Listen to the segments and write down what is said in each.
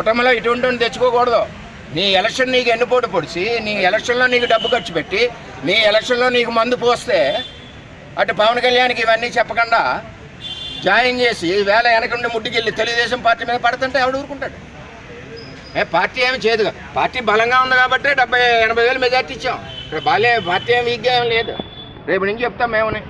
కూటమిలో ఇటువంటి తెచ్చుకోకూడదు. నీ ఎలక్షన్ నీకు ఎన్నుపోటు పొడిచి, నీ ఎలక్షన్లో నీకు డబ్బు ఖర్చు పెట్టి, నీ ఎలక్షన్లో నీకు మందు పోస్తే అటు పవన్ కళ్యాణ్కి ఇవన్నీ చెప్పకుండా జాయిన్ చేసి ఈవేళ వెనకుండి ముట్టుకెళ్ళి తెలుగుదేశం పార్టీ మీద పడుతుంటే ఎవడు ఊరుకుంటాడు? పార్టీ ఏమి చేయదుగా. పార్టీ బలంగా ఉంది కాబట్టి 70-80 వేలు మెజార్టీ ఇచ్చాం. ఇక్కడ పార్టీ ఏమి వీక్గా ఏం లేదు. రేపు నుంచి చెప్తాం మేమని.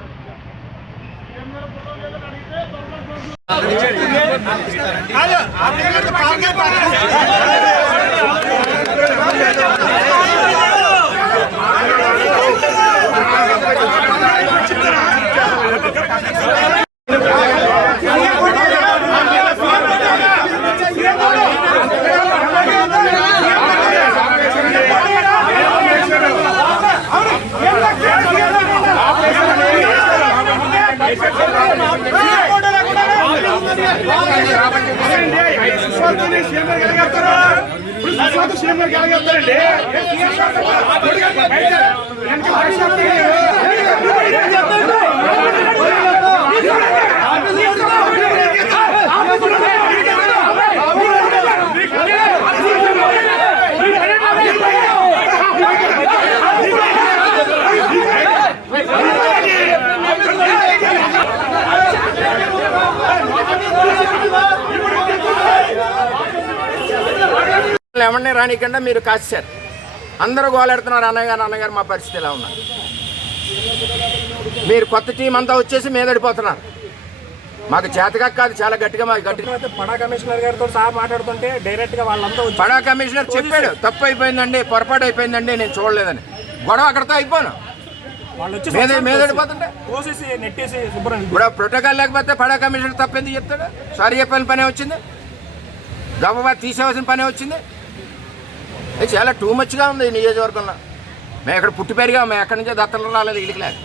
ఎవరిని రానికుండా మీరు కాశారు. అందరూ గోలెడుతున్నారు, అన్నగారు మా పరిస్థితి ఎలా ఉన్నారు. మీరు కొత్త టీం అంతా వచ్చేసి మీదడిపోతున్నారు. మాకు చేతగా కాదు, చాలా గట్టిగా పడా కమిషనర్ గారితో సహా మాట్లాడుతుంటే డైరెక్ట్గా వాళ్ళంతా పడా కమిషనర్ చెప్పాడు, తప్పు అయిపోయిందండి, పొరపాటు అయిపోయిందండి, నేను చూడలేదని. గొడవ అక్కడితో అయిపోను. మీదడిపోతుంటే ఇప్పుడు ప్రోటోకాల్ లేకపోతే పడా కమిషనర్ తప్పెందుకు చెప్తాడు? సారీ చెప్పిన పనే వచ్చింది, జవాబు తీసేవలసిన పనే వచ్చింది. ఇది చాలా టూ మచ్గా ఉంది ఈ నియోజకవర్గంలో. మేము ఇక్కడ పుట్టి పెరిగా, మేము ఎక్కడి నుంచో దత్తలు రాలేదు ఇళ్ళకి లేదు.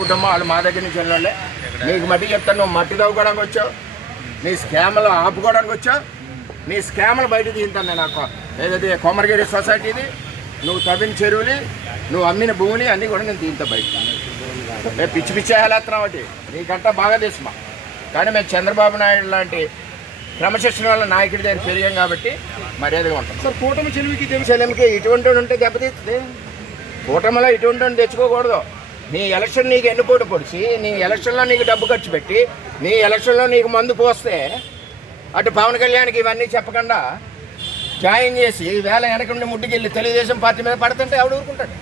కుటుంబం వాళ్ళు మా దగ్గర నుంచి వెళ్ళాలి. నీకు మట్టి చెప్తాను, నువ్వు మట్టి తవ్వుకోవడానికి వచ్చావు, నీ స్కామ్లు ఆపుకోవడానికి వచ్చావు. నీ స్కామ్లు బయట తీయింటాను నేను. ఏదైతే కొమరగిరి సొసైటీది, నువ్వు తవ్విన చెరువుని, నువ్వు అమ్మిన భూమిని అన్నీ కూడా నేను తీయింతా బయట. మేము పిచ్చి పిచ్చి వేలేస్తున్నాం. ఒకటి నీకంటా బాగా తెలుసుమా, కానీ మేము చంద్రబాబు నాయుడు లాంటి క్రమశిక్షణ వల్ల నాయకుడి దగ్గర పెరిగాం కాబట్టి మర్యాదగా ఉంటాం. సార్, కూటమి చెలిమికి ఇటువంటి ఉంటే దెబ్బతీస్తుంది. కూటమిలో ఇటువంటి తెచ్చుకోకూడదు. నీ ఎలక్షన్ నీకు ఎన్నుపోటు పొడిచి, నీ ఎలక్షన్లో నీకు డబ్బు ఖర్చు పెట్టి, నీ ఎలక్షన్లో నీకు మందు పోస్తే అటు పవన్ కళ్యాణ్కి ఇవన్నీ చెప్పకుండా జాయిన్ చేసి ఈవేళ వెనకుండి ముట్టుకెళ్ళి తెలుగుదేశం పార్టీ మీద పడుతుంటే ఎవడు ఊరుకుంటాడు?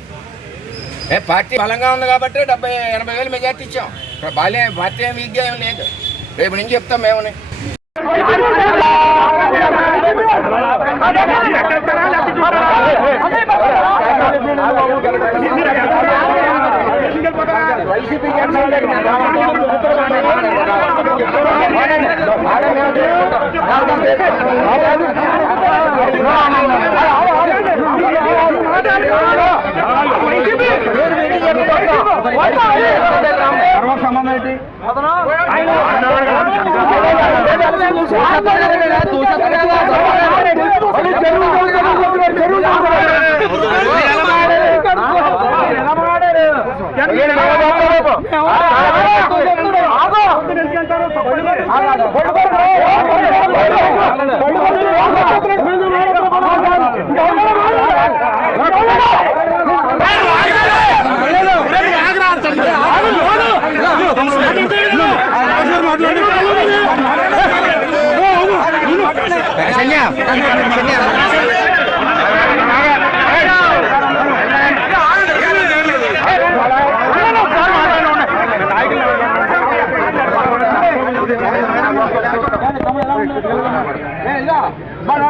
పార్టీ బలంగా ఉంది కాబట్టి 70-80 వేలు మెజార్టీ ఇచ్చాం. ఇక్కడ పార్టీ ఏమి వీక్గా ఏం లేదు. రేపు నుంచి చెప్తాం మేమని.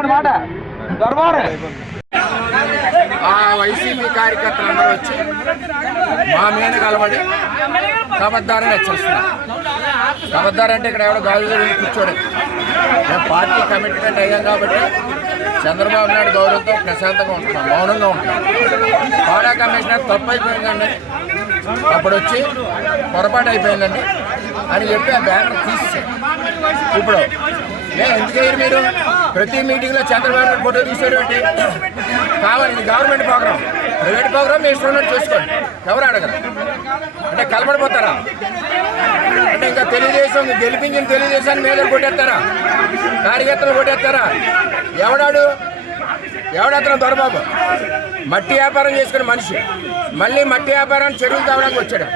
మాట ఆ వైసీపీ కార్యకర్తలందరూ వచ్చి మా మీద కలబడి కబద్దారని హెచ్చరిస్తున్నారు. కబద్దారంటే ఇక్కడ ఎవడో గాజు కూర్చోడు. మేము పార్టీ కమిట్మెంట్ అయ్యాం కాబట్టి చంద్రబాబు నాయుడు గౌరవంతో ప్రశాంతంగా ఉంటున్నాం, మౌనంగా ఉంటున్నాం. పాడా కమిషనర్ తప్పు అయిపోయిందండి, అప్పుడు వచ్చి పొరపాటు అయిపోయిందండి అని చెప్పి ఆ బ్యానర్ తీసేసారు. ఇప్పుడు ఎందుకయ్యారు మీరు? ప్రతి మీటింగ్లో చంద్రబాబు నాయుడు ఫోటో తీసేయడం ఏంటి? కావాలి, ఇది గవర్నమెంట్ ప్రోగ్రామ్. ప్రైవేట్ ప్రోగ్రామ్ మీ ఇష్టం ఉన్నట్టు చేసుకోండి, ఎవరు అడగరు. అంటే కలబడిపోతారా? అంటే ఇంకా తెలుగుదేశం గెలిపించిన తెలుగుదేశాన్ని మీద కొట్టేస్తారా? కార్యకర్తలు కొట్టేస్తారా? ఎవడతను దొరబాబు మట్టి వ్యాపారం చేసుకున్న మనిషి మళ్ళీ మట్టి వ్యాపారాన్ని చెరువులు తవ్వడానికి వచ్చాడు.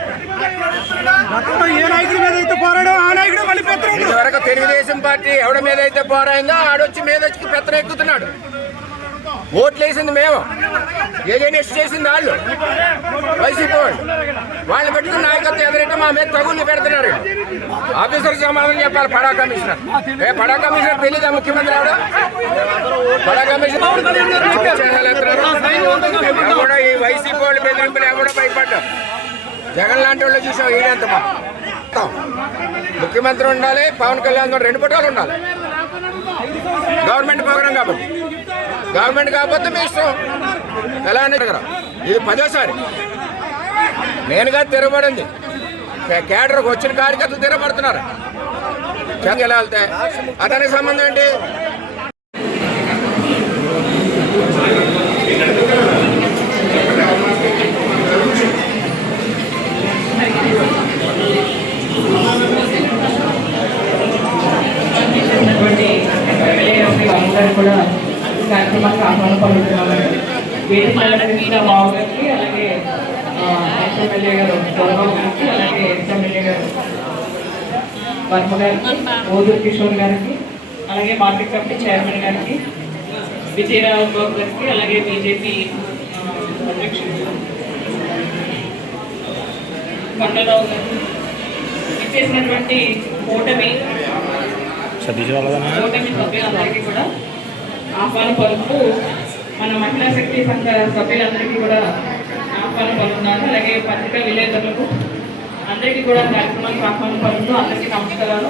ఇదివరకు తెలుగుదేశం పార్టీ ఎవడి మీద అయితే పోరాయిందో ఆడొచ్చి మీద వచ్చి పెత్తన ఎక్కుతున్నాడు. ఓట్లు వేసింది మేము, ఏజెన్ఎస్ చేసింది వాళ్ళు, వైసీపీ వాళ్ళు పెట్టుకున్న నాయకత్వం ఎదురైతే మా మీద తగులు పెడుతున్నారు. ఆఫీసర్ సమాధానం చెప్పాలి. పడా కమిషనర్ పడా కమిషనర్ తెలీదా ముఖ్యమంత్రి ఆవిడ? పడా కమిషనర్ కూడా ఈ వైసీపీ వాళ్ళు బెదిరింపులు ఎవడో భయపడ్డారు. జగన్ లాంటి వాళ్ళు చూసాం. ఈడంత ముఖ్యమంత్రి ఉండాలి, పవన్ కళ్యాణ్ రెండు పట్టాలు ఉండాలి. గవర్నమెంట్ ప్రోగ్రాం కాబట్టి, గవర్నమెంట్ కాకపోతే మీ ఇష్టం. ఎలా అనేది ఇది 10వ నేనుగా తిరగబడింది. కేడర్కి వచ్చిన కార్యకర్తలు తిరగబడుతున్నారు. ఎలా వెళ్తే అతనికి సంబంధం ఏంటి? అందరూ కూడా కార్యక్రమానికి ఆహ్వానం పలుకుతున్నామండి. వేదిక మీద బాబు గారికి, అలాగే ఎమ్మెల్యే గారు గౌరవ్ గారికి, అలాగే ఎమ్మెల్యే గారు వర్మ గారికి, ఓదూరు కిషోర్ గారికి, అలాగే మార్కెట్ కమిటీ చైర్మన్ గారికి, విజయరావు బాబు గారికి, అలాగే బీజేపీ అధ్యక్షుడు కొండరావు గారికి ఇచ్చేసినటువంటి కూటమి సభ్యులందరికీ కూడా ఆహ్వానం పలుకుతూ మన మహిళా శక్తి సంఘ సభ్యులందరికీ కూడా ఆహ్వానం పలుకుతున్నాను. అలాగే పత్రికా విలేకరులకు అందరికీ కూడా కార్యక్రమానికి ఆహ్వానం పలుకుతూ అందరికీ నమస్కారాలు.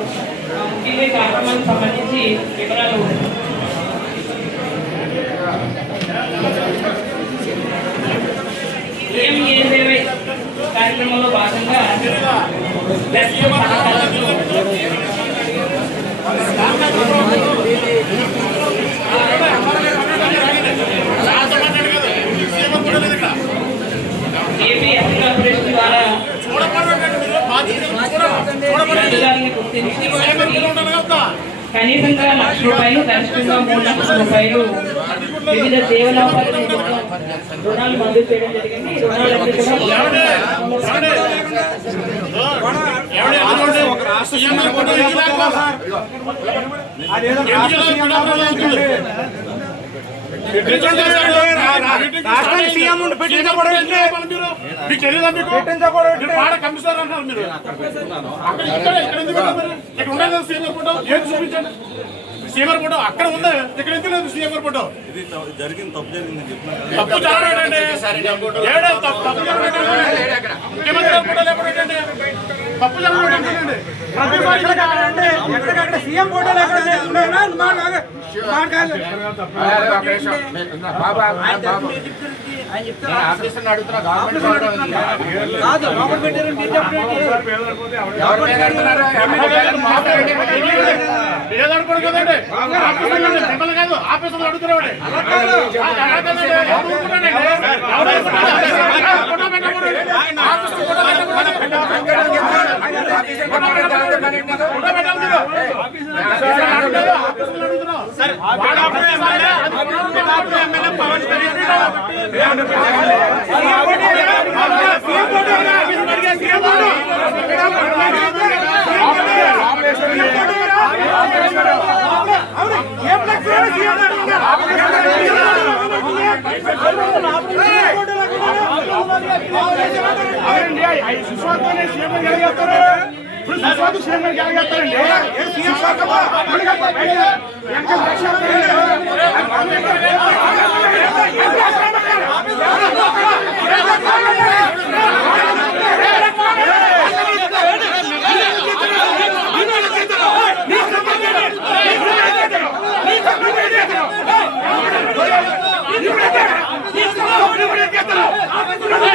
ముఖ్యంగా కార్యక్రమానికి సంబంధించి వివరాలు ఏఎంఏ కార్యక్రమంలో భాగంగా ఏపీ ఎస్సీ కార్పొరేషన్ ద్వారా గుర్తించి కనీసంగా ₹1,00,000, గరిష్టంగా ₹3,00,000 వివిధ దేవలాపాల రుణాలు మంజూరు చేయడం జరిగింది. రుణాలన్నీ సీఎం ఫోటో అక్కడ ఉందా? ఇక్కడ ఎందుకు లేదు సీఎం ఫోటో? ఇది జరిగింది, తప్పు జరిగింది చెప్పిన తప్పు జరగడండి. ముఖ్యమంత్రి ఫోటో లేకపోతే తప్పు జరగడండి. సీఎం ఫోటో ఆఫీసర్ అడుగుతున్నా గవర్నమెంట్ ఏదనుకోడు కదండి. మిమ్మల్ని కాదు, ఆఫీసర్లు అడుగుతున్నాడు. Hey!